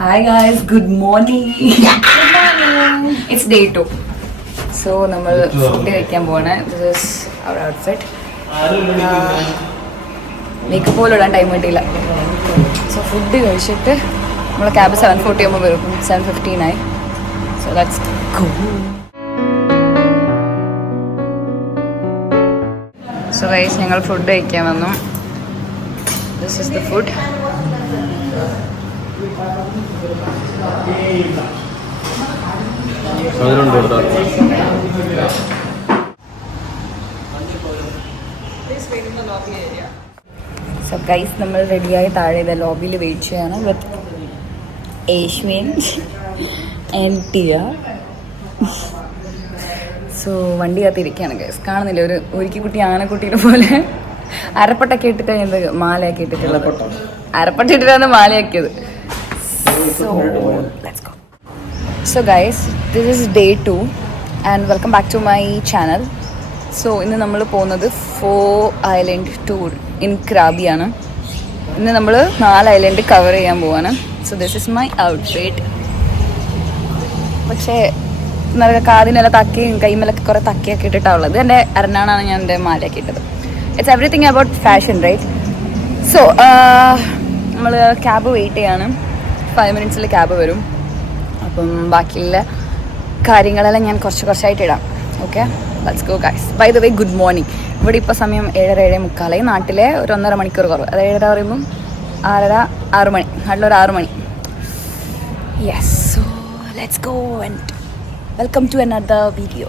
Hi guys, good morning. Good morning. It's day 2. So നമ്മൾ food കഴിക്കാൻ പോവാണ്. This is our outfit. Makeup പോലും ഇടാൻ ടൈം കിട്ടിയില്ല. സോ ഫുഡ് കഴിച്ചിട്ട് നമ്മളെ ക്യാബ് 7:40 ആകുമ്പോൾ വരും. 7:15 ആയി. So let's go. So guys, ഞങ്ങൾ ഫുഡ് കഴിക്കാൻ വന്നു. This is the food. So guys നമ്മൾ റെഡിയായി താഴെ ലോബിയിൽ വെയിറ്റ് ചെയ്യാണ് വിത്ത് ഏഷ്മിൻ ആൻഡ് ടിയ. സോ വണ്ടി കാത്തിരിക്കുകയാണ് ഗൈസ്. കാണുന്നില്ല, ഒരു കുട്ടി ആനക്കുട്ടീനെ പോലെ അരപ്പട്ടൊക്കെ ഇട്ടിട്ട് എന്ത് മാലയൊക്കെ ഇട്ടിട്ടുള്ളത്. അരപ്പട്ട ഇട്ടിട്ടാണ് മാലയാക്കിയത്. So guys, this is day 2 and welcome back to my channel. So ഇന്ന് നമ്മൾ പോകുന്നത് 4 island tour in Krabi ആണ്. ഇന്ന് നമ്മൾ 4 ഐലൻഡ് കവർ ചെയ്യാൻ പോവാണ്. So this is my outfit. പക്ഷേ കാതിനെല്ലാം തക്കയും കൈമേലൊക്കെ കുറേ തക്കയൊക്കെ ഇട്ടിട്ടാണ് ഉള്ളത്. എൻ്റെ അരനാണാണ് ഞാൻ എൻ്റെ മാലയൊക്കെ ഇട്ടത്. It's everything about fashion, right? So നമ്മൾ ക്യാബ് വെയിറ്റ് ചെയ്യാണ്. 5 minutes ക്യാബ് വരും. അപ്പം ബാക്കിയുള്ള കാര്യങ്ങളെല്ലാം ഞാൻ കുറച്ചായിട്ട് ഇടാം. Okay, let's go guys. By the way, good morning. ഇവിടെ ഇപ്പോൾ സമയം 7:30-7:45. നാട്ടിലെ ഒരു 1.5 മണിക്കൂർ കുറവ്. അത് 7:30 പറയുമ്പം 6:30-6 മണി. നാട്ടിലൊരു 6 മണി. Yes, so let's go and welcome to another video.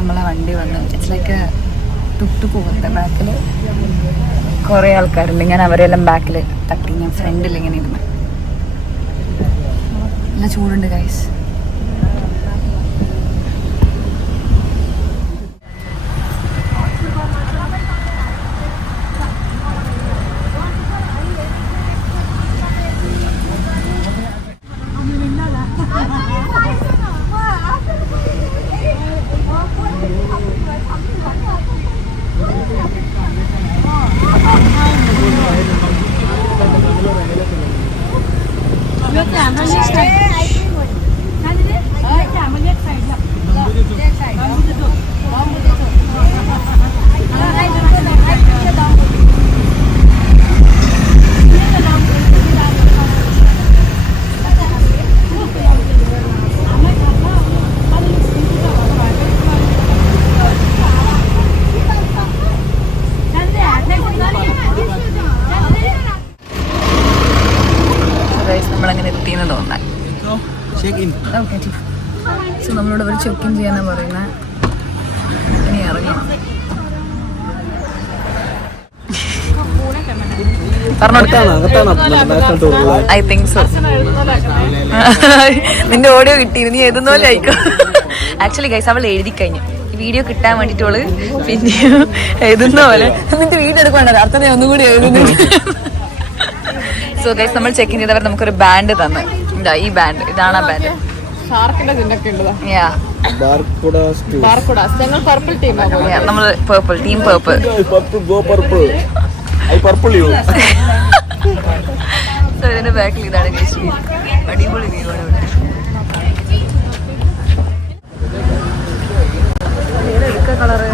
നമ്മളെ വണ്ടി വന്നു. ഇറ്റ്സ് ലൈക്ക് ടുക്ക് പോകത്തെ. ബാക്കിൽ കുറേ ആൾക്കാരുണ്ട്. ഞാൻ അവരെല്ലാം ബാക്കിൽ തട്ടി, ഞാൻ ഫ്രണ്ടിൽ ഇങ്ങനെ ഇരുന്നു. നല്ല ചൂടുണ്ട് ഗൈസ്. നമ്മളങ്ങനെ എത്തിയെന്ന് തോന്നാൻ. സോ നമ്മളോട് അവർ ചെക്ക് ഇൻ ചെയ്യാനാണ് പറയുന്നത്. ഇനി ഇറങ്ങണം. I think so. നിന്റെ ഓഡിയോ കിട്ടി, നീ എഴുതുന്ന പോലെ ആയിക്കോ. ആക്ച്വലി ഗൈസ്, അവൾ എഴുതി കഴിഞ്ഞു. ഈ വീഡിയോ കിട്ടാൻ വേണ്ടിയിട്ടുള്ളു പിന്നെ എഴുതുന്ന പോലെ. നിന്റെ വീഡിയോ എടുക്കണ്ട, അർത്ഥം ഒന്നും കൂടി എഴുതുന്നു. സോ ഗൈസ്, നമ്മൾ ചെക്ക് ഇൻ ചെയ്തവർ നമുക്കൊരു ബാൻഡ് തന്നു. ഈ ബാൻഡ്, ഇതാണ് ആ ബാൻഡ്. നമ്മള് പേർപ്പിൾ, ടീം പേർപ്പിൾ. സോ ഇതിന്റെ ബാക്കിൽ ഇതാണ് ഗൈസ്. അടിപൊളി വ്യൂ ആണ് ഇവിടെ. ഏതൊക്കെ colour?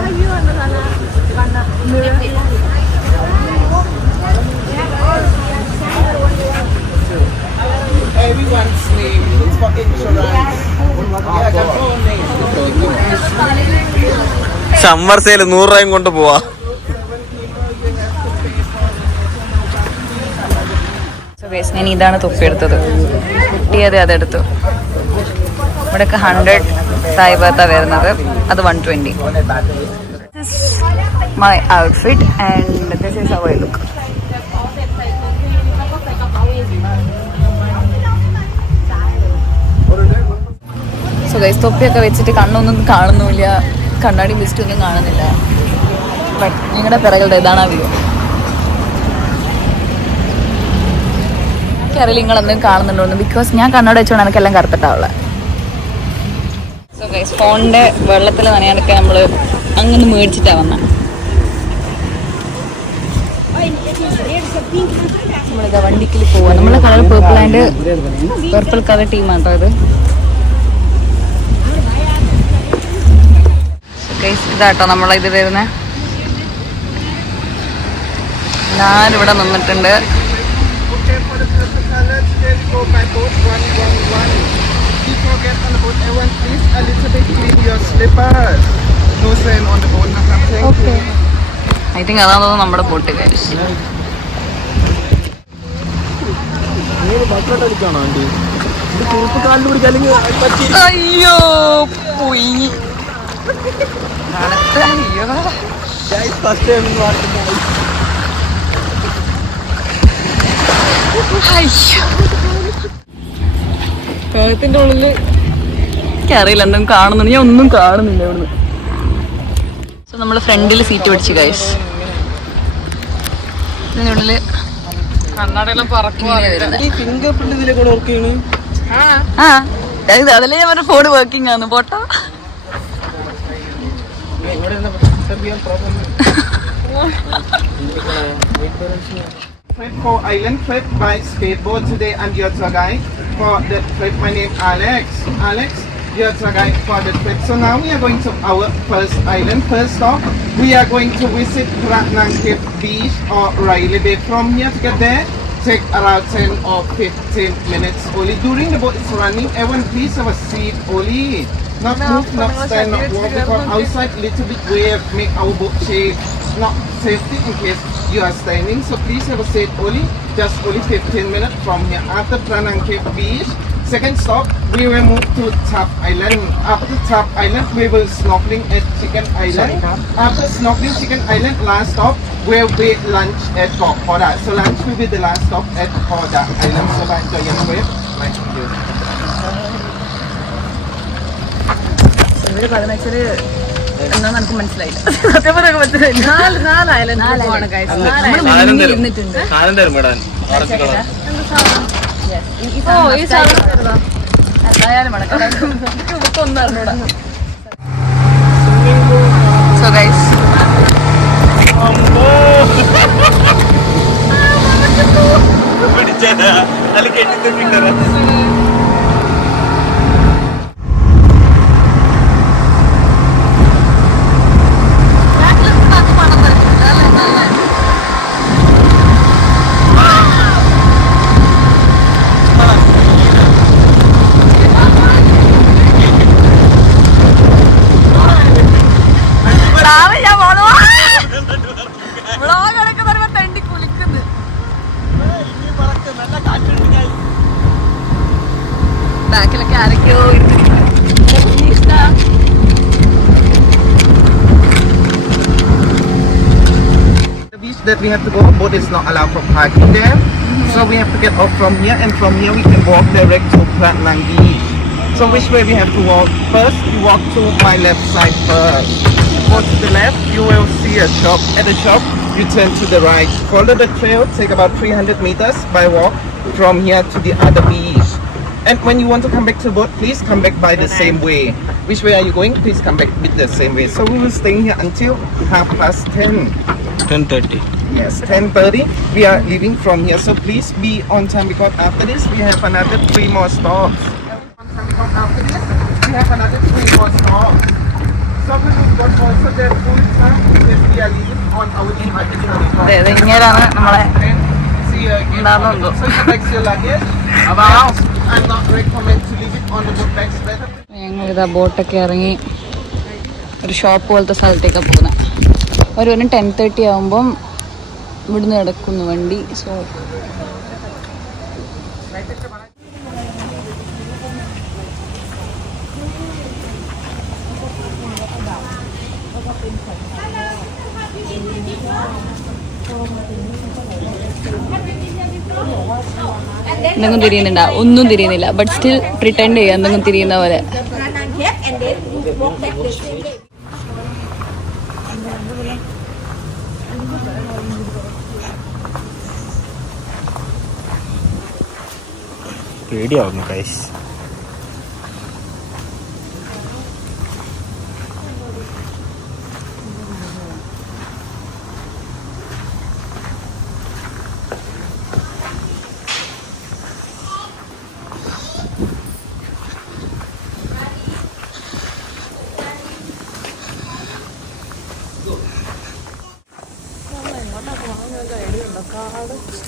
Everyone's name is for insurance. Summer sale 100 രൂപയും കൊണ്ട് പോവാ. ഞാൻ ഇതാണ് തൊപ്പിയെടുത്തത്. കിട്ടിയത് അതെടുത്തു. ഇവിടെയൊക്കെ 100 തായ്ബാത്താ വരുന്നത്, അത് 120. My outfit and this is how I look. So guys, തൊപ്പിയൊക്കെ വെച്ചിട്ട് കണ്ണൊന്നും കാണുന്നില്ല, കണ്ണാടി ലിസ്റ്റ് ഒന്നും കാണുന്നില്ല. ബട്ട് നിങ്ങളുടെ പിറകളുടെ ഇതാണ് ആ വ്യൂ. എനിക്കറിയില്ല നിങ്ങളെന്തും കാണുന്നുണ്ടോന്ന്, ബിക്കോസ് ഞാൻ കണ്ണട വെച്ചോണ്ട് എനിക്കെല്ലാം കറുത്തിട്ടാവുള്ളത്. ഫോണിന്റെ വെള്ളത്തിൽ നനയാനൊക്കെ നമ്മള് അങ്ങനെ മേടിച്ചിട്ടാ വന്ന. നമ്മളിതാ വണ്ടിക്കിൽ പോവാ. നമ്മളെ colour purple and purple colour ടീമാണ് കേട്ടോ ഇത്. ഇതാട്ടോ നമ്മളിത് വരുന്നത്. ഞാനിവിടെ നിന്നിട്ടുണ്ട്. Okay, for the purple color, today we go by boat 111. Before get on the boat, everyone please a little bit clean your slippers. No sand on the boat, nothing. Okay. I think അതാണ് നമ്മുടെ boat guys. അയ്യോ പൊയ്ഞ്ഞി. വെള്ളത്തിന്റെ ഉള്ളില് എനിക്കറിയില്ല എന്തും കാണുന്നുണ്ട്. ഞാൻ ഒന്നും കാണുന്നില്ല ഇവിടുന്ന്. സോ നമ്മള് ഫ്രണ്ടിൽ സീറ്റ് പിടിച്ചു ഗൈസ്. ഇതിനുള്ളില് അതല്ലേ ഞാൻ പറഞ്ഞ ഫോൺ വർക്കിംഗ് ആണ്. പോട്ടോ Trip for island trip by skateboard today and your tour guide for the trip. My name Alex. Alex, your tour guide for the trip. So now we are going to our first island. First stop, we are going to visit Pratnangkit Beach or Riley Bay. From here to get there, take around 10 or 15 minutes only. During the boat is running, everyone please have a seat only. Not move, not stand, not walk, because outside little bit wave make our boat shake. Not safety in case you are standing, so please have a seat only. Just only 15 minutes from here. After Pratnangkit Beach, second stop, we will move to Top Island. After Top Island, we will snorkeling at Chicken Island. After snorkeling Chicken Island, last stop will be lunch at Kokoda. So lunch will be the last stop at Kokoda Island. So enjoy your trip. Thank you. ഇവര് പറഞ്ഞാല് എന്നാന്ന് എനിക്ക് മനസ്സിലായില്ല. സത്യം പറയാൻ മനസ്സിലായില്ല. ഇരുന്നിട്ടുണ്ട്. So guys ബാക്കിലൊക്കെ ആരൊക്കെയോ The beach that we have to go, boat is not allowed for parking there. So we have to get off from here, and from here we can walk direct to Pratnang Beach. So which way we have to walk? First, you walk to my left side first. Go to the left, you will see a shop. At the shop, you turn to the right. Follow the trail, take about 300 meters by walk from here to the other beach. And when you want to come back to the boat, please come back by the same way. Which way are you going? Please come back with the same way. So we will stay here until 10:30. 10:30. Yes, 10:30. We are leaving from here, so please be on time because after this we have another 3 more stops. After this, we have another 3 more stops. So we will go also the full time because we are leaving on our itinerary. ഇങ്ങനെയാണ് നമ്മളെ See you again. ഉണ്ടാകുന്നുണ്ടോ. So you take your luggage. About. I'm not recommend to leave it on the boat bags better. ഞങ്ങളിതാ ബോട്ടൊക്കെ ഇറങ്ങി ഒരു shop പോലത്തെ സ്ഥലത്തേക്കാണ് പോകുന്നത്. ഒരു 10:30 ആകുമ്പം ഇവിടുന്ന് കിടക്കുന്നു വണ്ടി. സോ എന്തെങ്കിലും തിരിയുന്നുണ്ടാ? ഒന്നും തിരിയുന്നില്ല. ബട്ട് സ്റ്റിൽ പ്രിറ്റൻഡ് ചെയ്യുക എന്തെങ്കിലും തിരിയുന്ന പോലെ. പേടിയാവുന്നു ഗൈസ്.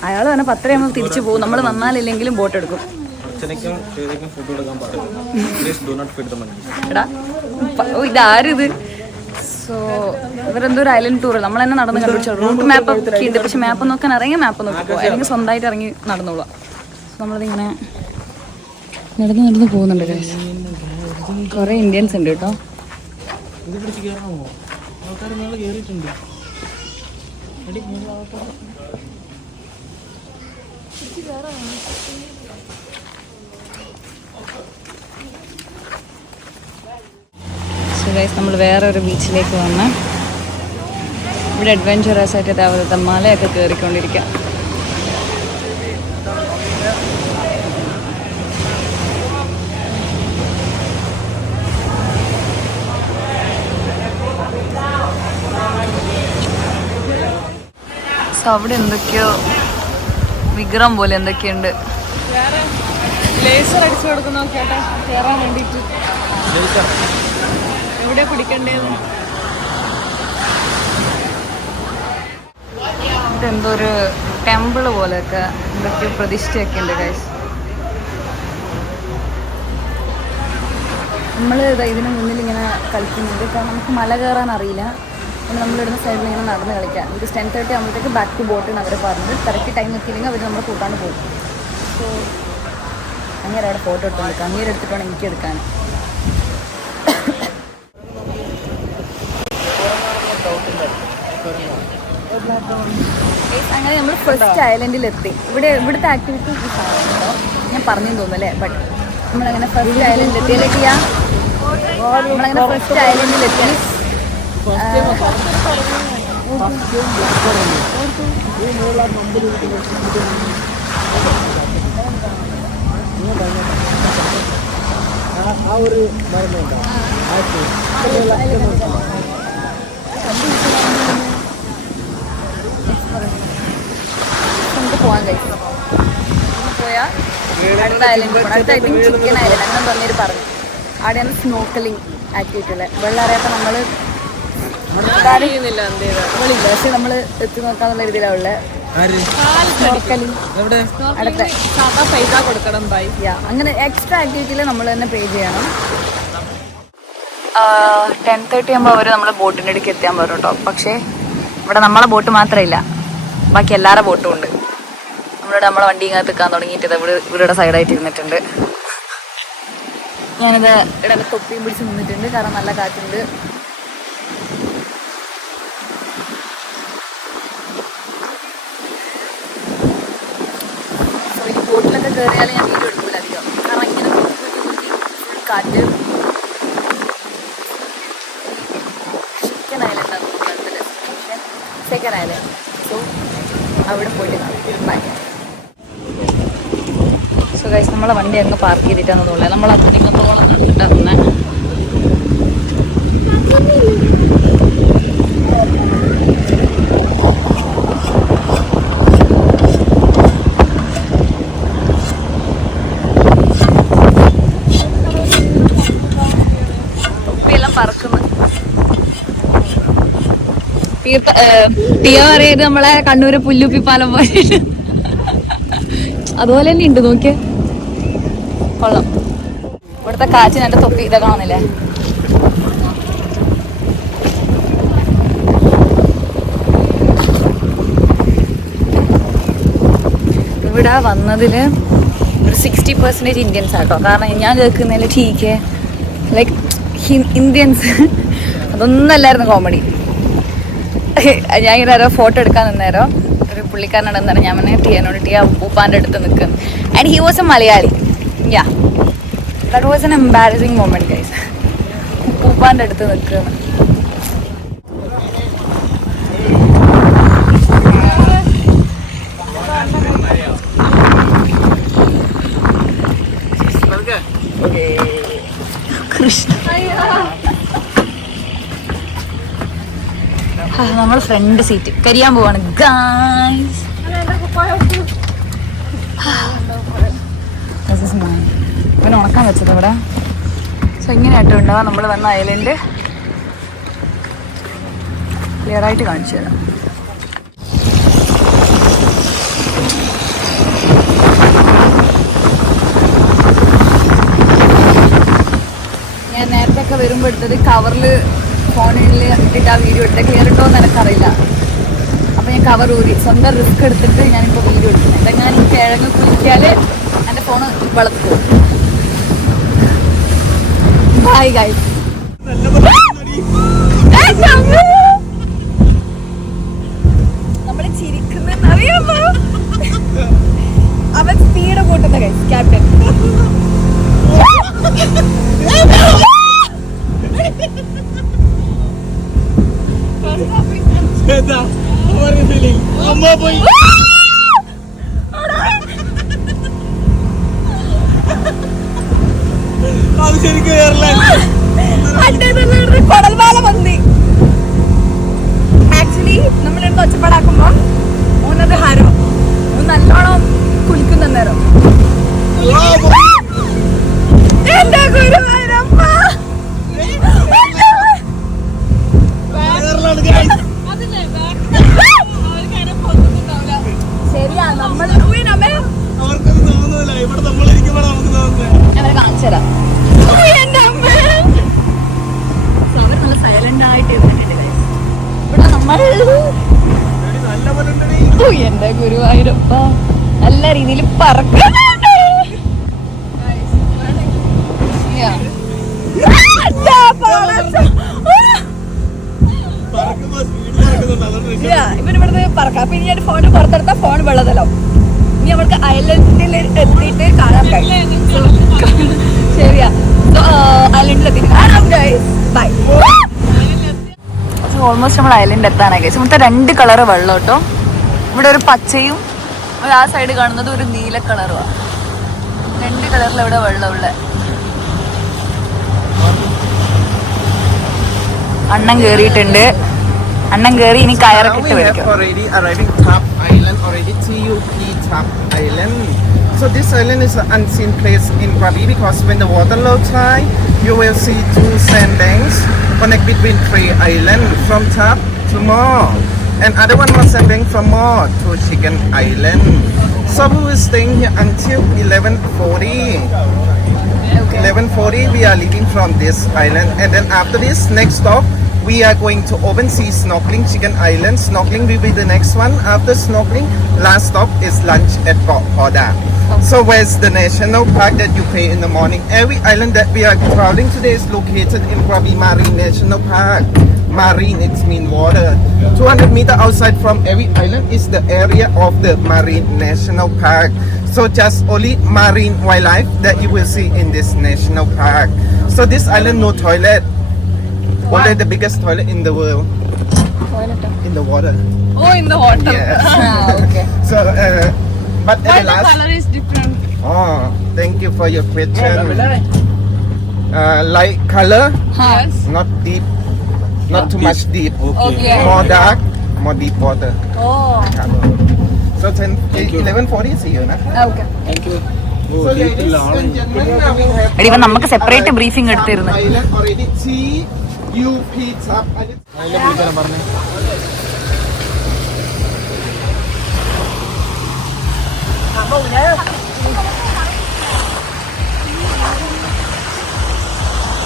അയാൾ തന്നെ 10 തിരിച്ചു പോകും. നമ്മൾ വന്നാലില്ലെങ്കിലും ബോട്ട് എടുക്കും. എടാ ഇതാരിത്? സോ ഇവരെന്തോ ഒരു ഐലൻഡ് ടൂർ നമ്മൾ തന്നെ നടന്ന് കണ്ടുപിടിച്ചോ. റൂട്ട് മാപ്പ് ഒക്കെ ഉണ്ട്, പക്ഷെ മാപ്പ് നോക്കാൻ ഇറങ്ങി മാപ്പ് നോക്കിപ്പോ അല്ലെങ്കിൽ സ്വന്തമായിട്ട് ഇറങ്ങി നടന്നോളാം. നമ്മളിതിങ്ങനെ നടന്ന് പോകുന്നുണ്ട്. കുറേ ഇന്ത്യൻസ് ഉണ്ട് കേട്ടോ. നമ്മൾ വേറെ ഒരു ബീച്ചിലേക്ക് വന്ന് ഇവിടെ അഡ്വഞ്ചറസ് ആയിട്ട് അവിടുത്തെ മലയൊക്കെ കയറിക്കൊണ്ടിരിക്കാം. അവിടെ എന്തൊക്കെയോ വിഗ്രഹം പോലെ എന്തൊക്കെയുണ്ട്. ലേസർ അടിച്ചു കൊടുക്കുന്ന കേട്ടാ കയറാൻ വേണ്ടിട്ട് എവിടെ പിടിക്കണ്ടേന്ന്. ഇതെന്തോ ഒരു ടെമ്പിള് പോലെയൊക്കെ എന്തൊക്കെയോ പ്രതിഷ്ഠയൊക്കെ ഉണ്ട് ഗൈസ്. നമ്മൾ ഇതിന് മുന്നിൽ ഇങ്ങനെ കളിക്കുന്നുണ്ട്. കാരണം നമുക്ക് മല കയറാൻ അറിയില്ല. പിന്നെ നമ്മളിടുന്ന സൈഡിൽ ഇങ്ങനെ നടന്ന് കളിക്കാം. ഇത് 10:30 ആകുമ്പോഴത്തേക്ക് ബാക്ക് ടു ബോട്ടിന് അവർ പറഞ്ഞത്. കറക്റ്റ് ടൈം എത്തിയില്ലെങ്കിൽ അവർ നമ്മളെ കൂട്ടാണ്ട് പോകും. സോ അങ്ങനെ അവിടെ ഫോട്ടോ എടുത്ത് എടുക്കാം. അങ്ങേരെ എടുത്തിട്ടാണ് എനിക്ക് എടുക്കാൻ. അങ്ങനെ നമ്മൾ ഫസ്റ്റ് ഐലൻഡിലെത്തി. ഇവിടുത്തെ ആക്ടിവിറ്റി ഈ സാധനമുണ്ടോ ഞാൻ പറഞ്ഞെന്ന് തോന്നുന്നു അല്ലേ. ബട്ട് നമ്മളങ്ങനെ ഫസ്റ്റ് ഐലൻഡിലെത്തിയിലേക്ക് നമ്മളങ്ങനെ ഫസ്റ്റ് ഐലൻഡിലെത്തി. നമുക്ക് പോകാൻ കഴിയും. പോയാൽ അടുത്ത ഐലൻഡ് പോകണം. അടുത്ത ഐലൻഡ് ചിക്കൻ ഐലൻഡ് അങ്ങനെ പറഞ്ഞൊരു പറഞ്ഞു. അവിടെയാണ് സ്നോക്കലിംഗ് ആക്ടിവിറ്റി ഉള്ളത്. വെള്ളം അറിയാത്ത നമ്മൾ പക്ഷെ നമ്മൾ എത്തി നോക്കാന്നുള്ള രീതിയിലാണ് ഉള്ളത്. അങ്ങനെ എക്സ്ട്രാ ആക്ടിവിറ്റിയിൽ നമ്മൾ തന്നെ പേ ചെയ്യണം. 10:30 ആകുമ്പോൾ അവർ നമ്മളെ ബോട്ടിൻ്റെ അടുക്ക് എത്താൻ പറയും കേട്ടോ. പക്ഷേ ഇവിടെ നമ്മളെ ബോട്ട് മാത്രമില്ല, ബാക്കി എല്ലാവരുടെ ബോട്ടും ഉണ്ട്. നമ്മളെ വണ്ടി ഇങ്ങനെ നിൽക്കാൻ തുടങ്ങിയിട്ട് ഇവരുടെ സൈഡായിട്ട് ഇരുന്നിട്ടുണ്ട്. ഞാനിത് ഇവിടെ തൊപ്പിയും പിടിച്ച് നിന്നിട്ടുണ്ട്, കാരണം നല്ല കാറ്റുണ്ട്. ബോട്ടിലൊക്കെ കയറിയാൽ ഞാൻ വീഡിയോ എടുക്കില്ല അധികം, കാരണം ഇങ്ങനെ കാറ്റ്. ചിക്കൻ ഐലൻഡാണ് സെക്കൻഡ് ഐലൻഡ്. സോ അവിടെ പോയിട്ട് ബൈ. സോ ഗൈസ് നമ്മളെ വണ്ടി അങ്ങ് പാർക്ക് ചെയ്തിട്ടാണെന്ന് തോന്നുന്നത്. നമ്മൾ അതുകൊണ്ട് ഇങ്ങനത്തോളം നടന്നിട്ടാണ്. ടിയ പറയത് നമ്മളെ കണ്ണൂര് പുല്ലുപ്പി പാലം പോലെ അതുപോലെ തന്നെ ഉണ്ട്. നോക്കിയ കൊള്ളാം. ഇവിടുത്തെ കാച്ചിന് എന്റെ തൊപ്പി ഇതൊക്കെ കാണുന്നില്ലേ. ഇവിടെ വന്നതില് ഒരു 60% ഇന്ത്യൻസ് ആട്ടോ. കാരണം ഞാൻ കേൾക്കുന്നതിൽ ടീക്ക് ലൈക്ക് ഇന്ത്യൻസ് അതൊന്നല്ലായിരുന്നു കോമഡി. ഞാൻ ഇങ്ങനെ ഓരോ ഫോട്ടോ എടുക്കാൻ നിന്നേരം ഒരു പുള്ളിക്കാരനുണ്ടെന്നാണ് ഞാൻ പറഞ്ഞ ടിയനോട്, ടിയ ഉപ്പാൻ്റെ അടുത്ത് നിൽക്കും. And he was a Malayali. Yeah that was an embarrassing moment guys. ഉപ്പാൻ്റെ അടുത്ത് നിൽക്കുന്നു. കൃഷ്ണ നമ്മൾ ഫ്രണ്ട് സീറ്റ് കരിയാൻ പോവാണ് ഗായ്സ്. ഇവനെ ഉണക്കാൻ വെച്ചത് ഇവിടെ. സോ ഇങ്ങനെയായിട്ട് ഉണ്ടാവാം നമ്മൾ വന്ന ഐലൻഡ്. ക്ലിയർ ആയിട്ട് കാണിച്ചു തരാം. വീഡിയോസൊക്കെ വരുമ്പോൾ എടുത്തത് കവറിൽ ഫോണിൽ ഇട്ടിട്ട് ആ വീഡിയോ എടുത്താൽ ക്ലിയർ ഉണ്ടോ എന്ന് എനിക്കറിയില്ല. അപ്പോൾ ഞാൻ കവർ ഊരി സ്വന്തം റിസ്ക് എടുത്തിട്ട് ഞാനിപ്പോൾ വീഡിയോ എടുക്കുന്നത്. എന്തെങ്കിലും കിഴങ്ങ് കുളിക്കാൽ എൻ്റെ ഫോണ് വെളുത്തു. Bye guys. നമ്മള് ചിരിക്കുന്നെന്ന് അറിയാമോ? അവൻ സ്പീഡ് കൂട്ടുന്ന ഗൈസ് ക്യാപ്റ്റൻ. കൊടൽമാല മന്തി. ആക്ച്വലി നമ്മളിരുന്ന് ഒച്ചപ്പാടാക്കുമ്പോ മൂന്നത് ഹരോ നല്ലോണം കുളിക്കുന്ന നേരം. എന്റെ ഗുരുവായൂരപ്പ. ശരിയാ, നമ്മൾ അവരെ കാണിച്ചു തരാം. അവർ നല്ല സൈലന്റ് ആയിട്ട് ഇരുന്നിട്ടുണ്ട് ഇവിടെ. നമ്മൾ എന്റെ ഗുരുവായൂരപ്പ നല്ല രീതിയിൽ പറക്കുന്നുണ്ട്. ഇവനിവിടുന്ന് പറക്കാം. അപ്പൊ ഇനി ഞാൻ ഫോണ് പുറത്തെടുത്ത ഫോൺ വെള്ളതല്ലോ. ഇനി അവൾക്ക് ഐലൻഡിൽ എത്തിയിട്ട് കാണാൻ കഴിയും. ശരിയാ, ഐലൻഡിൽ എത്തിയിട്ട് കാണാം ഗൈസ്. ബൈ. ഓൾമോസ്റ്റ് നമ്മൾ ഐലൻഡ് എത്താനായി. ഇവിടുത്തെ 2 കളറ് വെള്ളം കേട്ടോ. ഇവിടെ ഒരു പച്ചയും ആ സൈഡ് കാണുന്നത് ഒരു നീല കളറുമാണ്. 2 കളറിൽ ഇവിടെ വെള്ളമുള്ള. അണ്ണൻ കേറിയിട്ടുണ്ട്. അണ്ണൻ കേറി ഇനി കയറൊക്കെ ഇട്ട് വയ്ക്കും. Already arriving Top Island, already TUP Top Island. So this island is an unseen place in Krabi because when the water low tide, you will see 2 sand banks connect between 3 islands from Top to More, and other one was sand bank from More to Chicken Island. So we will staying here until 11:40. 11:40 we are leaving from this island, and then after this next stop we are going to open sea snorkeling Chicken Island. Snorkeling will be the next one. After snorkeling, last stop is lunch at Port Hoda. So where's the national park that you pay in the morning? Every island that we are traveling today is located in Krabi Marine National Park. Marine, it means water. 200 meters outside from every island is the area of the Marine National Park. So just only marine wildlife that you will see in this national park. So this island no toilet. Only the biggest toilet in the world. Toilet? In the water. Oh, in the water. Yes. Okay. So, but Why at the the last. color is different? Oh, thank you for your question. Light color, Yes. not deep, not too much deep. Okay. More dark, more deep water. Oh. So 11:40 see you, na? Okay. So ladies and gentlemen, now we have. എടി ഇവൻ നമുക്ക് separate briefing എടുത്തിരുന്നു. Island already TUP Top Island.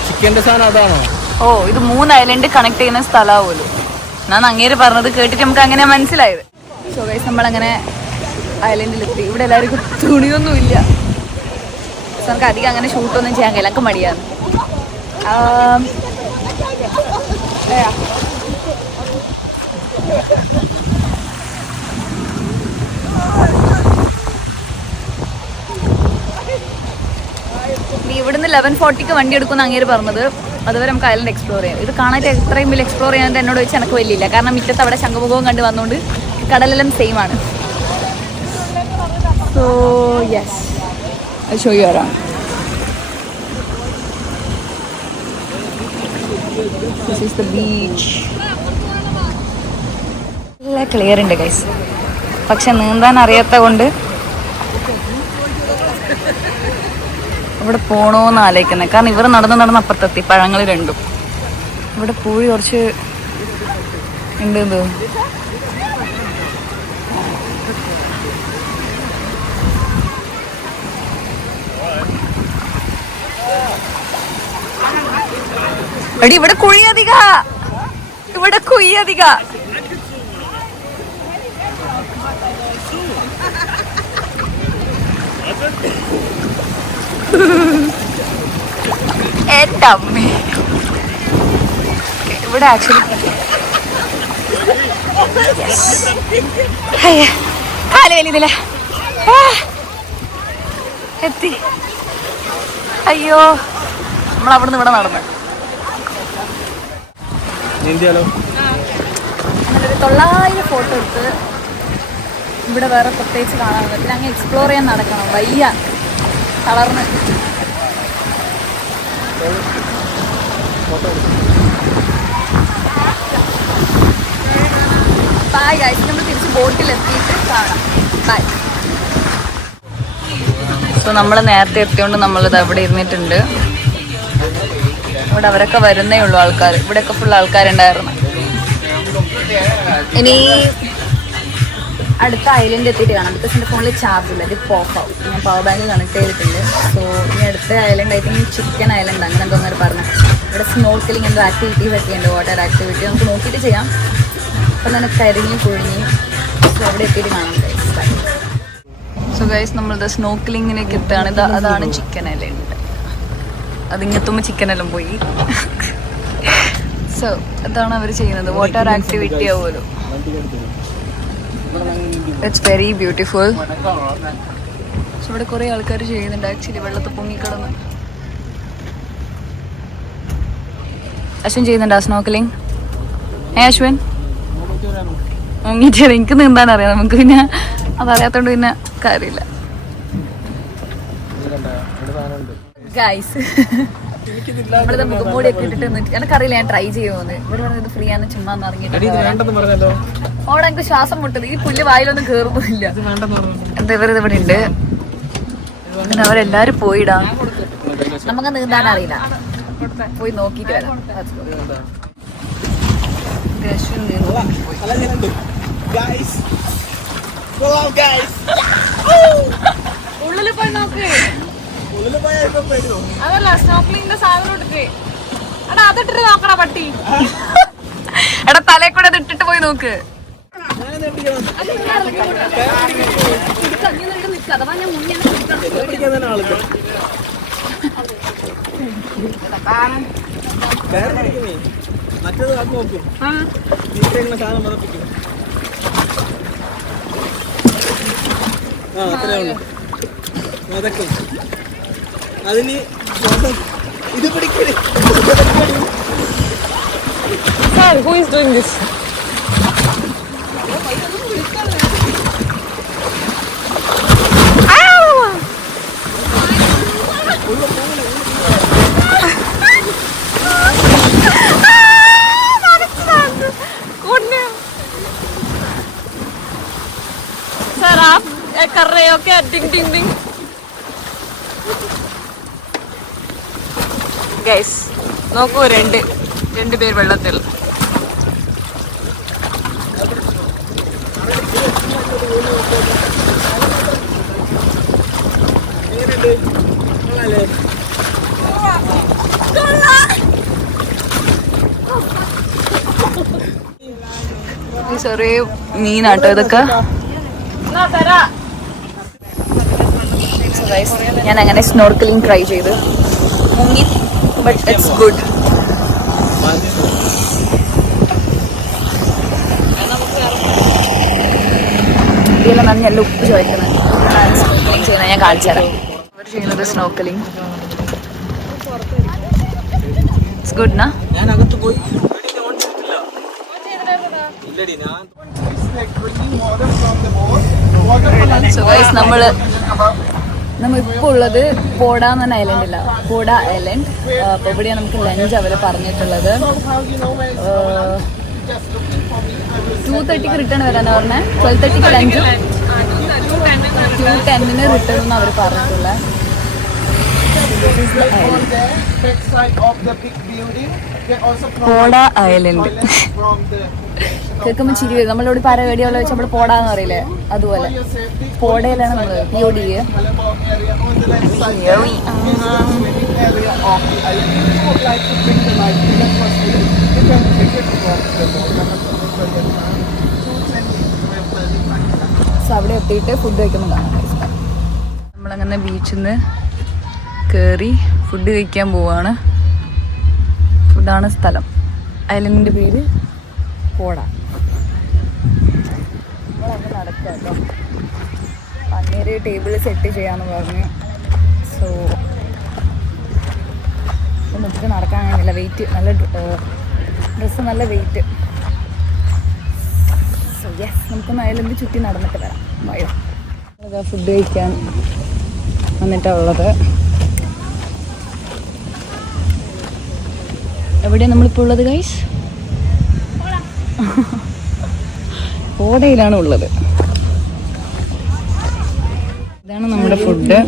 ചിക്കന്റെ സാധനം അതാണോ? ഓ, ഇത് 3 island connect ചെയ്യുന്ന സ്ഥലമാണ് പോലും. ഞാൻ അങ്ങേര് പറഞ്ഞത് കേട്ടിട്ട് നമുക്ക് അങ്ങനെ മനസ്സിലായത്. സോ ഗൈസ്, നമ്മളങ്ങനെ ഐലൻഡിലെത്തി. ഇവിടെ എല്ലാവർക്കും തുണിയൊന്നുമില്ല. നമുക്ക് അധികം അങ്ങനെ ഷൂട്ടൊന്നും ചെയ്യാൻ കഴിയില്ല. എനിക്ക് മടിയാണ്. ഇവിടുന്ന് 11:40 വണ്ടി എടുക്കുമെന്ന് അങ്ങേര് പറഞ്ഞത്. അതുവരെ നമുക്ക് ഐലൻഡ് എക്സ്പ്ലോർ ചെയ്യാം. ഇത് കാണാനായിട്ട് എത്രയും വലിയ എക്സ്പ്ലോർ ചെയ്യാൻ എന്നോട് വെച്ച് എനിക്ക് വലിയില്ല. കാരണം മിറ്റത്ത് അവിടെ ശംഖുമുഖവും കണ്ട് വന്നുകൊണ്ട് കടലെല്ലാം സെയിം ആണ്. So yes, I show you around. This is the beach. നല്ല ക്ലിയർ ഉണ്ട് ഗൈസ്. പക്ഷെ നീന്താൻ അറിയാത്ത കൊണ്ട് ഇവിടെ പോണോന്ന് ആലോചിക്കുന്നത്. കാരണം ഇവർ നടന്ന് അപ്പുറത്തെത്തി. പഴങ്ങൾ രണ്ടും. ഇവിടെ പൂഴി കുറച്ച് ഉണ്ട് എന്തോ. എടി ഇവിടെ കുഴി അധിക, ഇവിടെ കുഴി അധിക. എന്റെ അമ്മേ, ഇവിടെ ആക്ച്വലി കാലുവലിതില്ലേ എത്തി. അയ്യോ, നമ്മൾ അവിടെ നിന്ന് ഇവിടെ നടന്നു. അങ്ങനൊരു 900 ഫോട്ടോ എടുത്ത് ഇവിടെ വേറെ പ്രത്യേകിച്ച് കാണാൻ പറ്റില്ല. അങ്ങ് എക്സ്പ്ലോർ ചെയ്യാൻ നടക്കണം, വയ്യ കളർന്ന്. ബൈ ഗൈസ്, നമ്മൾ തിരിച്ച് ബോട്ടിൽ എത്തിയിട്ട് കാണാം. ബൈ. സോ നമ്മൾ നേരത്തെ എത്തിയോണ്ട് നമ്മളിത് അവിടെ ഇരുന്നിട്ടുണ്ട്. ഇവിടെ അവരൊക്കെ വരുന്നേ ഉള്ളൂ ആൾക്കാർ. ഇവിടെയൊക്കെ ഫുൾ ആൾക്കാരുണ്ടായിരുന്നു. ഇനി അടുത്ത ഐലൻഡ് എത്തിയിട്ട് കാണാം. ബിക്കോസ് എൻ്റെ ഫോണിൽ ചാർജ് ഇല്ല, ഇത് ഓഫ് ആവും. ഞാൻ പവർ ബാങ്ക് കണക്ട് ചെയ്തിട്ടുണ്ട്. സോ ഇനി അടുത്ത island I think chicken island അങ്ങനെ എന്തോന്നൊരു പറഞ്ഞു. ഇവിടെ സ്നോർക്കലിംഗ് എന്തോ ആക്ടിവിറ്റീസ് ഒക്കെ ഉണ്ട്, വാട്ടർ ആക്ടിവിറ്റി. നമുക്ക് നോക്കിയിട്ട് ചെയ്യാം. അപ്പം തന്നെ കരിഞ്ഞ് കുഴിഞ്ഞ്. സോ അവിടെ എത്തിയിട്ട് കാണാം ഗൈസ്. സോ ഗൈസ്, നമ്മളിത് സ്നോർക്കലിങ്ങിലേക്ക് എത്തുകയാണ്. അതാണ് ചിക്കൻ ഐലൻഡ്. അതിങ്ങെത്തുമ്പോൾ ചിക്കൻ എല്ലാം പോയി. സോ അതാണ് അവർ ചെയ്യുന്നത്, വാട്ടർ ആക്ടിവിറ്റി ആവുമല്ലോ. It's very beautiful. പക്ഷെ ഇവിടെ കുറേ ആൾക്കാർ ചെയ്യുന്നുണ്ട് ആക്ച്വലി, വെള്ളത്തിൽ പൊങ്ങിക്കിടന്ന്. അശ്വിൻ ചെയ്യുന്നുണ്ടോ സ്നോർക്കലിംഗ്? അശ്വിൻ മുങ്ങിട്ട് എനിക്ക് നീന്താൻ അറിയാം. നമുക്ക് പിന്നെ അതറിയാത്തോണ്ട് പിന്നെ കാര്യമില്ല. ഗൈസ്, നമ്മളിത് മുഖംമൂടിയൊക്കെ ഇട്ടിട്ട് എനിക്കറിയില്ല ഞാൻ ട്രൈ ചെയ്യുമെന്ന്. ഇവിടെ പറഞ്ഞത് ഫ്രീ ആണ്, ചുമ്മാ ഇറങ്ങിയിട്ട്. അവിടെ എനിക്ക് ശ്വാസം മുട്ടത്, ഈ പുല്ല് വായിലൊന്നും കേറുന്നില്ല. എന്താ ഇവരിത് ഇവിടെ ഉണ്ട്. അങ്ങനെ അവരെല്ലാരും പോയിടാ. നമുക്ക് നീന്താൻ അറിയില്ല, പോയി നോക്കിട്ട് വരാം. ഉള്ളില് പോയി നോക്ക്. അതല്ല സ്നോർക്കലിംഗിന്റെ സാധനം എടുക്ക്. എടാ അതിട്ടിട്ട് നോക്കണ പട്ടി. എടാ തലേ കൂടെ അത് ഇട്ടിട്ട് പോയി നോക്ക്. അതിന് ഇത് പിടിക്കരുത്. Sir, who is doing this? Sir, आप कर रहे हो क्या? डिंग डिंग डिंग. ഗൈസ് നോക്കൂ, രണ്ട് പേർ വെള്ളത്തിൽ. ചെറിയ മീനാട്ടോ ഇതൊക്കെ. ഞാൻ അങ്ങനെ സ്നോർക്കലിംഗ് ട്രൈ ചെയ്ത് മുങ്ങി. But it's good. ഇതിലെല്ലാം നല്ല ഉപ്പ് ചോദിക്കുന്നത് സ്നോർക്കലിംഗ് ചെയ്യുന്നത് ഞാൻ കാണിച്ചു തരാം. അവർ ചെയ്യുന്നത് സ്നോർക്കലിംഗ്. ഇറ്റ്സ് ഗുഡ് നാ. സോ ഗൈസ്, നമ്മളിപ്പോൾ ഉള്ളത് പോഡ എന്ന് പറഞ്ഞ ഐലൻഡില്ല, പോഡ ഐലൻഡ്. അപ്പോൾ ഇവിടെയാണ് നമുക്ക് ലഞ്ച് അവർ പറഞ്ഞിട്ടുള്ളത്. 2:30 റിട്ടേൺ വരാനാണ് പറഞ്ഞത്. 12:30 ലഞ്ചും 2:10 റിട്ടേൺ എന്ന് അവർ പറഞ്ഞിട്ടുള്ളത്. പോഡ ഐലൻഡ് കേൾക്കുമ്പോൾ ചിരി വരും. നമ്മളിവിടെ പരവേടിയുള്ള വെച്ച് നമ്മൾ പോടാന്ന് പറയില്ലേ, അതുപോലെ പോടയിലാണ് നമ്മൾ POD. നിർത്തിയിട്ട് ഫുഡ് കഴിക്കുമ്പോൾ കാണാം. നമ്മളങ്ങനെ ബീച്ചിൽ നിന്ന് കയറി ഫുഡ് കഴിക്കാൻ പോവാണ്. ഫുഡാണ് സ്ഥലം. ഐലൻഡിൻ്റെ പേര് കോട. നമ്മളങ്ങനെ നടക്കുക കേട്ടോ. അങ്ങേര് ടേബിൾ സെറ്റ് ചെയ്യാമെന്ന് പറഞ്ഞു. സോ നമുക്ക് നടക്കാൻ കഴിയുന്നില്ല. വെയിറ്റ് നല്ല ഡ്രസ്സ് നല്ല വെയിറ്റ്. സോ യെസ്, നമുക്കൊന്ന് ഐലൻഡ് ചുറ്റി നടന്നിട്ട് വരാം. വയോ അതാ ഫുഡ് കഴിക്കാൻ വന്നിട്ടുള്ളത്. എവിടെയാണ് നമ്മളിപ്പോൾ ഉള്ളത് ഗൈസ്? കോടയിലാണ് ഉള്ളത്. ഇതാണ് നമ്മുടെ ഫുഡ്.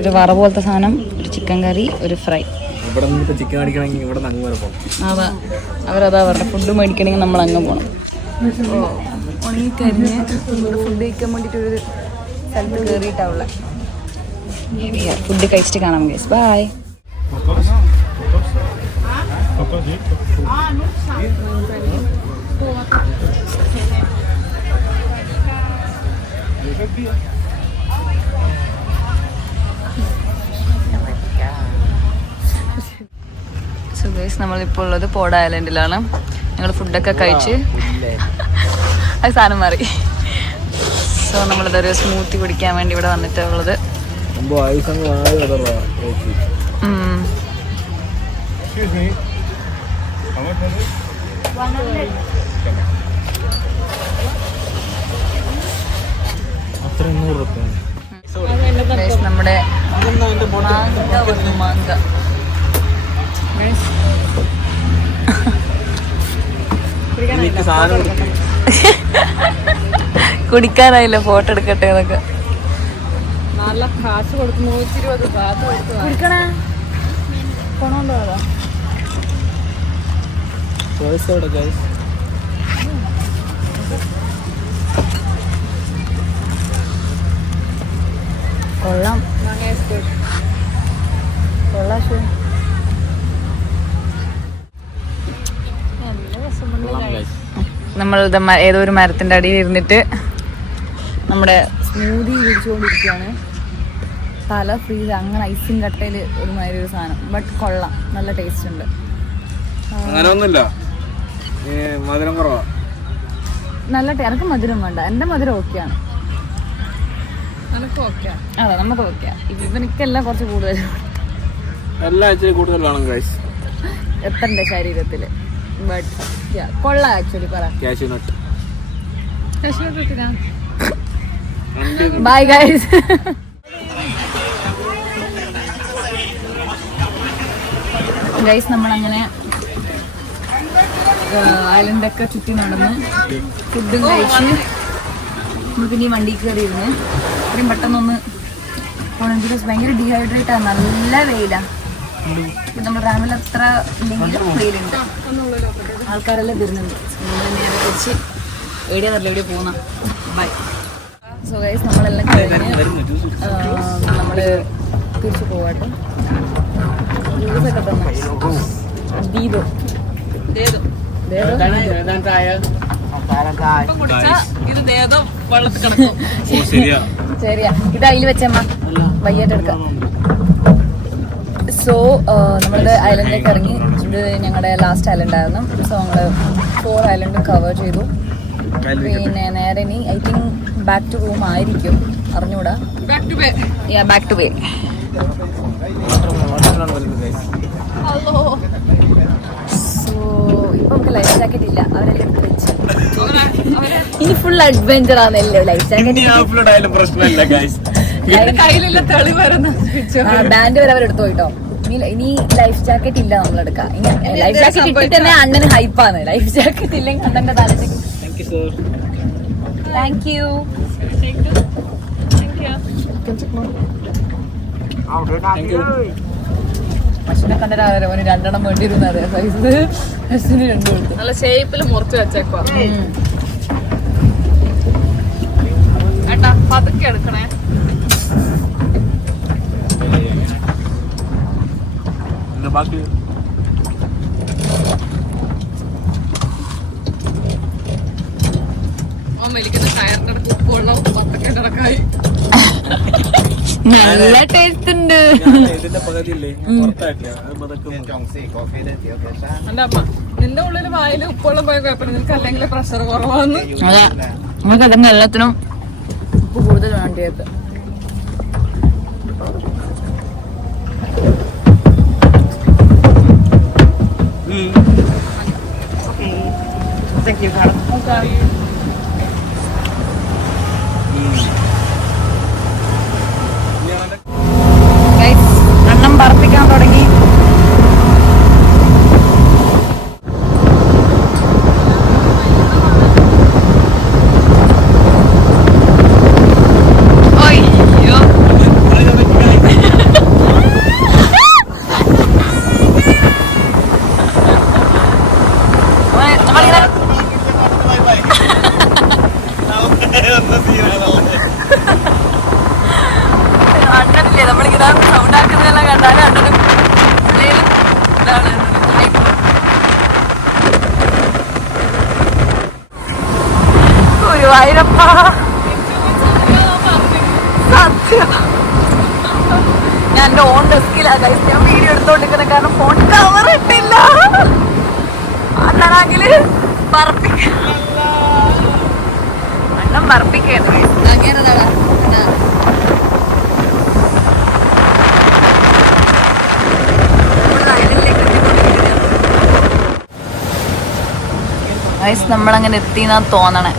ഒരു വറ പോലത്തെ സാധനം, ഒരു ചിക്കൻ കറി, ഒരു ഫ്രൈ. ചിക്കൻ അടിക്കണമെങ്കിൽ ഇവിടെ അങ്ങ് വരെ പോകണം. അതാ അവരതാ പറഞ്ഞ ഫുഡ് മേടിക്കണമെങ്കിൽ നമ്മൾ അങ്ങ് പോകണം. ഉണങ്ങിക്കരിഞ്ഞ് ഇവിടെ ഫുഡ് കഴിക്കാൻ വേണ്ടിയിട്ടൊരു സ്ഥലത്ത് കയറിയിട്ടാവുള്ള. ഫുഡ് കഴിച്ചിട്ട് കാണാം ഗൈസ്. ബൈ. സോ ഗൈസ്, നമ്മളിപ്പോൾ ഉള്ളത് പോഡ ഐലൻഡിലാണ്. ഞങ്ങൾ ഫുഡൊക്കെ കഴിച്ച് അത് സാധനം മാറി. സോ നമ്മളിതൊരു സ്മൂത്തി കുടിക്കാൻ വേണ്ടി ഇവിടെ വന്നിട്ടുള്ളത്. നമ്മുടെ മാങ്ക കുടിക്കാനായില്ല. ഫോട്ടോ എടുക്കട്ടെ എന്നൊക്കെ. നല്ല കാശ് കൊടുക്കും. 120 കാശ് കൊടുത്തു കുടിക്കണേ പോണോണ്ടോ? അതാ കൊള്ളാം. കൊള്ളാം. നമ്മൾ ഏതോ ഒരു മരത്തിന്റെ അടിയിൽ ഇരുന്നിട്ട് നമ്മുടെ സ്മൂതി കുടിച്ചുകൊണ്ടിരിക്കുകയാണ്. തല ഫ്രീസ് അങ്ങനെ ഐസിങ് കട്ടയിൽ ഒരുമാതിരി ഒരു സാധനം. ബട്ട് കൊള്ളാം, നല്ല ടേസ്റ്റ് ഉണ്ട്. അങ്ങനെയൊന്നുമില്ല, മധുരം കുറവാ. നല്ല എനിക്ക് മധുരം വേണ്ട. എൻ്റെ മധുരം ഓക്കെയാണ്. അതെ, നമുക്ക് ഓക്കെയാണ്. ഇവനിക്കെല്ലാം കുറച്ച് കൂടുതൽ എത്തണ്ട ശരീരത്തില്. ബട്ട് കൊള്ളാം ആക്ച്വലി. പറ ബൈ ഗൈസ്. ഗൈസ്, നമ്മളങ്ങനെ ഐലൻഡൊക്കെ ചുറ്റി നടന്ന് ഫുഡും കഴിച്ച് നമ്മൾ പിന്നെ ഈ വണ്ടിയിൽ കയറിയിരുന്ന് ഇത്രയും പെട്ടെന്നൊന്ന് പോകണം. ബിക്കോസ് ഭയങ്കര ഡീഹൈഡ്രേറ്റാണ്. നല്ല വെയിലാണ്. നമ്മൾ റാമിൽ അത്ര ഇല്ലെങ്കിലും വെയിലുണ്ട്. ആൾക്കാരെല്ലാം വരുന്നുണ്ട്. നേരെ തിരിച്ച് എവിടെയാണല്ലോ എവിടെ പോകുന്ന. ബൈ. സോ ഗൈസ്, നമ്മളെല്ലാം കഴിഞ്ഞ് നമ്മൾ തിരിച്ചു പോവാട്ടോ. ജ്യൂസൊക്കെ തന്നെ ദീദോ ശരിയാ. ഇത് അതിൽ വെച്ചമ്മ വയ്യായിട്ടെടുക്കാം. സോ നമ്മളത് ഐലൻഡിലേക്ക് ഇറങ്ങി. ഇത് ഞങ്ങളുടെ ലാസ്റ്റ് ഐലൻഡ് ആയിരുന്നു. സോ ഞങ്ങൾ 4 ഐലൻഡും കവർ ചെയ്തു. പിന്നെ നേരെ ഇനി I think back to room ആയിരിക്കും, അറിഞ്ഞൂടാ. Back to bay. സോ ഇപ്പൊ നമുക്ക് ലൈഫ് ജാക്കറ്റ് ഇല്ല, അവരെല്ലാം എടുത്ത് വെച്ച്. ഇനി ഫുൾ അഡ്വഞ്ചർ ആണല്ലോ. ലൈഫ് ജാക്കറ്റ് ബാൻഡ് വരെ അവരെടുത്തു പോയിട്ടോ. ഇനി ലൈഫ് ജാക്കറ്റ് ഇല്ല, നമ്മളെടുക്കാം. ലൈഫ് ജാക്കറ്റ് ഇട്ടിട്ട് തന്നെ അണ്ണന് ഹൈപ്പാണ്. ലൈഫ് ജാക്കറ്റ് ഇല്ലെങ്കിൽ അണ്ണന്റെ തലത്തേക്ക്. Thank you. അശ്വിനെ കണ്ടിട്ട് അവന് 2 എണ്ണം വേണ്ടിയിരുന്ന അതേ സൈസ്. അശ്വിന് 2 കൊടുത്തു. നല്ല ഷേപ്പിൽ മുറിച്ച് വെച്ചേക്കോ. ഏട്ടാ പതുക്കെ എടുക്കണേ. ബാക്കി അവൻ വലിക്കുന്ന ടയറിന്റെ ഇടക്ക് ഉപ്പുള്ള പത്തൊക്കെ ഇടക്കായി. നല്ല ടേസ്റ്റ് ഉണ്ട്. ഇതിന്റെ പകുതിയില്ലേ പുറത്തായിട്ടില്ല അത് പതുക്കെ എന്റെ അമ്മ നിന്റെ ഉള്ളില് വായില് ഉപ്പുവെള്ളം പോയ കുഴപ്പമില്ല, നിനക്ക് അല്ലെങ്കിൽ പ്രഷർ കുറവാന്ന്. അതെ, നിങ്ങൾക്ക് അല്ലെങ്കിൽ എല്ലാത്തിനും ഉപ്പ് കൂടുതൽ വേണ്ടിയത്. Thank you, Carl. Guys, അണ്ണം പറപ്പിക്കാൻ തുടങ്ങി. അണ്ണനില്ലേ നമ്മളിങ്ങനെ സൗണ്ട് ആക്കുന്നതെല്ലാം കണ്ടാലും അണ്ണനും പിള്ളേരും ഇതാണ് ഗുരുവായൂരപ്പ. സത്യം ഞാൻ എന്റെ ഓൺ ഡെസ്കിലാണ് ഗൈസ് ഞാൻ വീഡിയോ എടുത്തോണ്ടിരിക്കുന്നത്, കാരണം ഫോൺ കവർ ഇട്ടില്ല. അണ്ണനാണെങ്കില് അണ്ണം പറപ്പിക്കാണ് അങ്ങനെതാടാ. ഗൈസ് നമ്മളങ്ങനെ എത്തിന്നാ തോന്നണേ.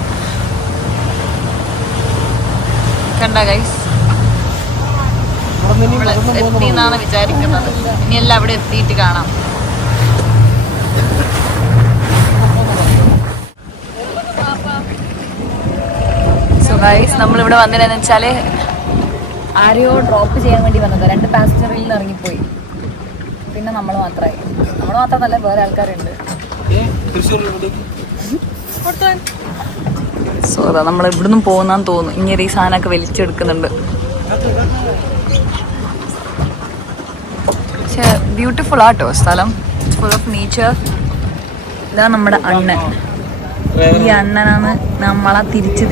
കണ്ട ഗൈസ് എത്തിന്നാണ് വിചാരിക്കുന്നത്. ഇനിയെല്ലാം അവിടെ എത്തിയിട്ട് കാണാം. സോ ഗൈസ് നമ്മളിവിടെ വന്നതെന്ന് വെച്ചാല് ആരെയോ ഡ്രോപ്പ് ചെയ്യാൻ വേണ്ടി വന്നത്. 2 പാസഞ്ചറിൽ നിന്ന് ഇറങ്ങിപ്പോയി. പിന്നെ നമ്മൾ മാത്രമല്ല വേറെ ആൾക്കാരുണ്ട്. സോ അതാ നമ്മൾ ഇവിടുന്ന് പോകുന്നാന്ന് തോന്നുന്നു. ഇങ്ങനെ ഈ സാധനമൊക്കെ വലിച്ചെടുക്കുന്നുണ്ട്. പക്ഷെ ബ്യൂട്ടിഫുൾ ആട്ടോ സ്ഥലം, ഫുൾ ഓഫ് നേച്ചർ. ഇതാ നമ്മുടെ അണ്ണൻ. ഈ അണ്ണനാണ് നമ്മളെ തിരിച്ച്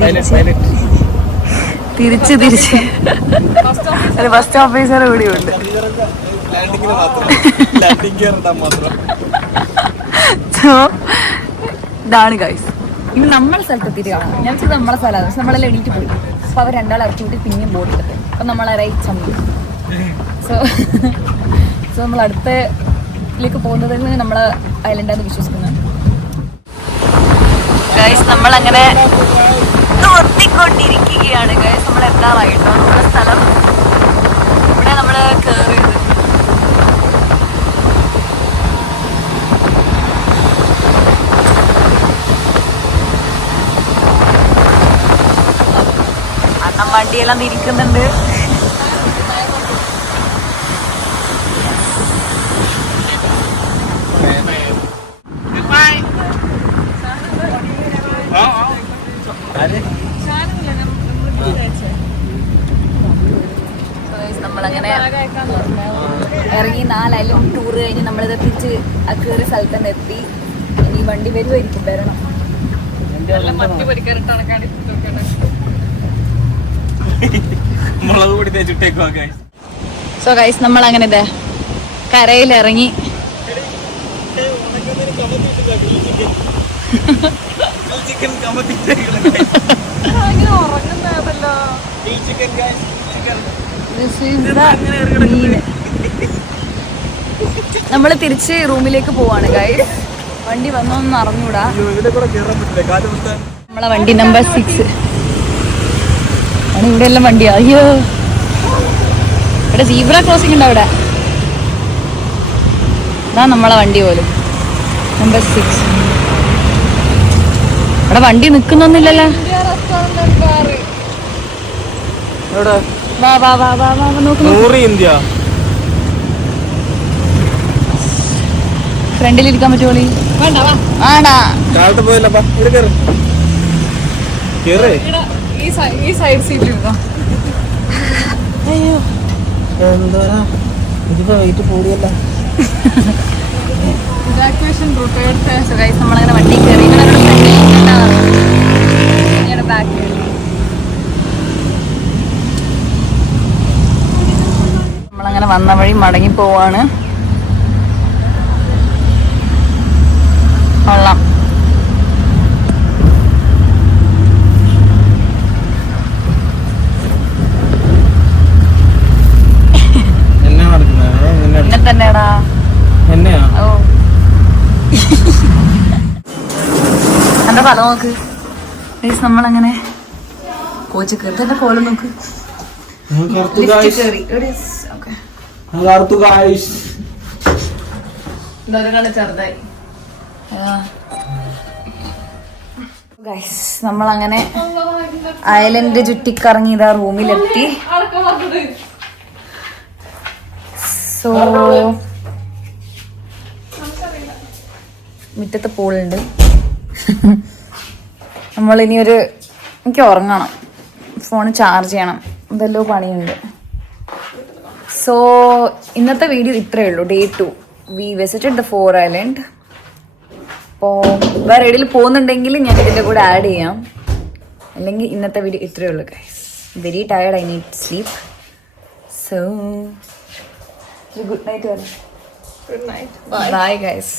ഒരു ബസ് ഓഫീസർ കൂടി ഉണ്ട്. സോ ഇതാണ് ഗൈസ്. ഇനി നമ്മളെ സ്ഥലത്ത് എത്തിയിട്ട് കാണാം. ഞാൻ വെച്ചത് നമ്മളെ സ്ഥലമാണ്, പക്ഷെ നമ്മളെല്ലാം എണീറ്റ് പോയി. അപ്പൊ അവർ 2 ആൾ ഇറക്കി വിട്ട് പിന്നെയും ബോട്ടിലെത്തി. അപ്പൊ നമ്മളെ റൈറ്റ് ചമ്മി. സോ നമ്മൾ അടുത്തേക്ക് പോകുന്നതിൽ നമ്മളെ ഐലൻഡാന്ന് വിശ്വസിക്കുന്നത്. ഗൈസ് നമ്മളങ്ങനെ നിർത്തിക്കൊണ്ടിരിക്കുകയാണ്. ഗൈസ് നമ്മൾ എത്താറായിട്ടോ നമ്മുടെ സ്ഥലം. ഇവിടെ നമ്മൾ കയറിയത് അണ്ണം വണ്ടിയെല്ലാം തിരിക്കുന്നുണ്ട്. നമ്മളങ്ങനെ ഇറങ്ങി 4 അയലും ടൂർ കഴിഞ്ഞ് നമ്മളിത് തിരിച്ച് ആ കയറിയ സ്ഥലത്ത് തന്നെ എത്തി. ഇനി വണ്ടി വരുമായിരിക്കും, വരണം. സോ ഗൈസ് നമ്മളങ്ങനെ ഇതേ കരയിലിറങ്ങി. നമ്മള് തിരിച്ച് റൂമിലേക്ക് പോവാണ് ഗൈസ്. വണ്ടി വന്നോന്ന് അറിഞ്ഞൂടാ. നമ്മളെ വണ്ടി നമ്പർ 6 ആണ്. ഇവിടെ എല്ലാം വണ്ടിയാ. അയ്യോ ഇവിടെ സീബ്ര ക്രോസിംഗ് ഉണ്ട്. അവിടെ ഇതാ നമ്മളെ വണ്ടി പോലും നമ്പർ 6. ഇവിടെ വണ്ടി നിക്കുന്നൊന്നുമില്ലല്ലോ. ഫ്രണ്ടിലിരിക്കാൻ പറ്റുമോ? ആടാ ഈ സൈഡ് സീറ്റിൽ ഇരുന്നോ. അയ്യോ ഇതിപ്പോ വെയിറ്റ് കൂടിയല്ല. നമ്മളങ്ങനെ വണ്ടി കയറി. വന്ന വഴി മടങ്ങി പോവാണ്. കൊള്ളാം. എന്നെ തന്നെടാ. ഓ എന്താ പല നോക്ക്. നമ്മളങ്ങനെ കോച്ച് കയറി തന്നെ പോലെ നോക്ക്. ചെറുതായി നമ്മളങ്ങനെ ഐലൻഡ് ചുറ്റിക്കറങ്ങി ഇതാ റൂമിലെത്തി. സോ മുറ്റത്ത് പൂളുണ്ട്. നമ്മളിനി എനിക്ക് ഉറങ്ങണം, ഫോൺ ചാർജ് ചെയ്യണം, എന്തെല്ലോ പണിയുണ്ട്. സോ ഇന്നത്തെ വീഡിയോ ഇത്രയേ ഉള്ളൂ. Day 2 we visited the 4 island. അപ്പോൾ വേറെ എവിടെയും പോകുന്നുണ്ടെങ്കിൽ ഞാൻ ഇതിൻ്റെ കൂടെ ആഡ് ചെയ്യാം. അല്ലെങ്കിൽ ഇന്നത്തെ വീഡിയോ ഇത്രയേ ഉള്ളൂ guys. Very tired, I need sleep. So good night. Good night. Bye guys.